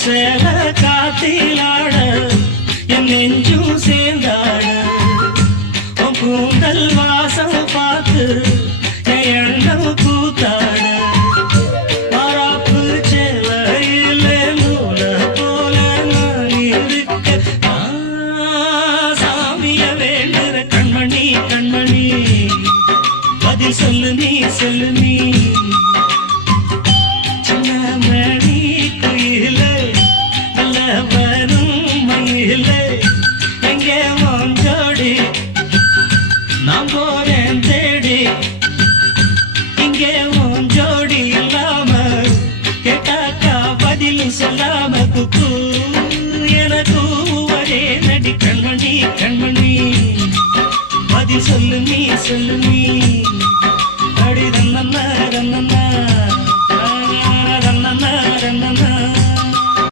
சேல காத்திலாட என் நெஞ்சும் சேர்ந்தாட உன் கூந்தல் வாசம் பார்த்து என் எண்ணம் கூத்தாட மாறாப்பு சேலையில நூல போல நான் இருக்க சாமிய வேண்டுற கண்மணி கண்மணி பதில் சொல்லு நீ சொல்லு நீ நான் போறேன் தேடி இங்கே உன் ஜோடி இல்லாம கேட்டாக்கா பதில் சொல்லாம குக்கு எனக்கு ஒரே நடி கண்மணி கண்மணி பதில் சொல்லு நீ அடி ரன்னம்மா ரன்னம்மா